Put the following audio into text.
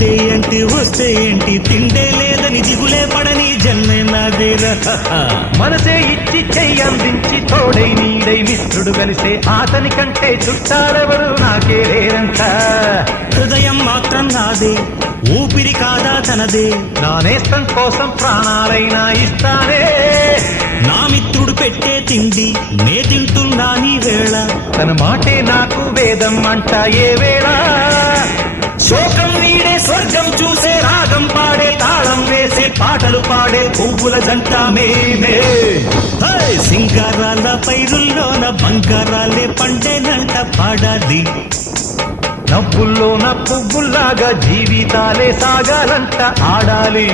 పోతే ఏంటి వస్తే ఏంటి తిండే లేదని దిగులే పడని జన్మే నాదేరా. మనసే ఇచ్చి చెయ్యి అందించి తోడై నీడై మిత్రుడు కలిసే అతని కంటే చుట్టాలెవరు నాకే లేరంట. హృదయం మాత్రం నాదే, ఊపిరి కాదా తనదే, నా నేస్తం కోసం ప్రాణాలైనా ఇస్తానే. నా మిత్రుడు పెట్టే తిండి నే తింటున్నా నీ వేళ, తన మాటే నాకు వేదం అంట ఏ వేళ. శోకం వీడే స్వర్గం చూసే రాగం పాడే తాళం వేసే పాటలు పాడే పువ్వుల జంట మేమే. సింగారాల పైరుల్లోన బంగారాలే పండేనంట పాడాలి. నవ్వుల్లోన పువ్వుల్లాగా జీవితాలే సాగాలంట ఆడాలి.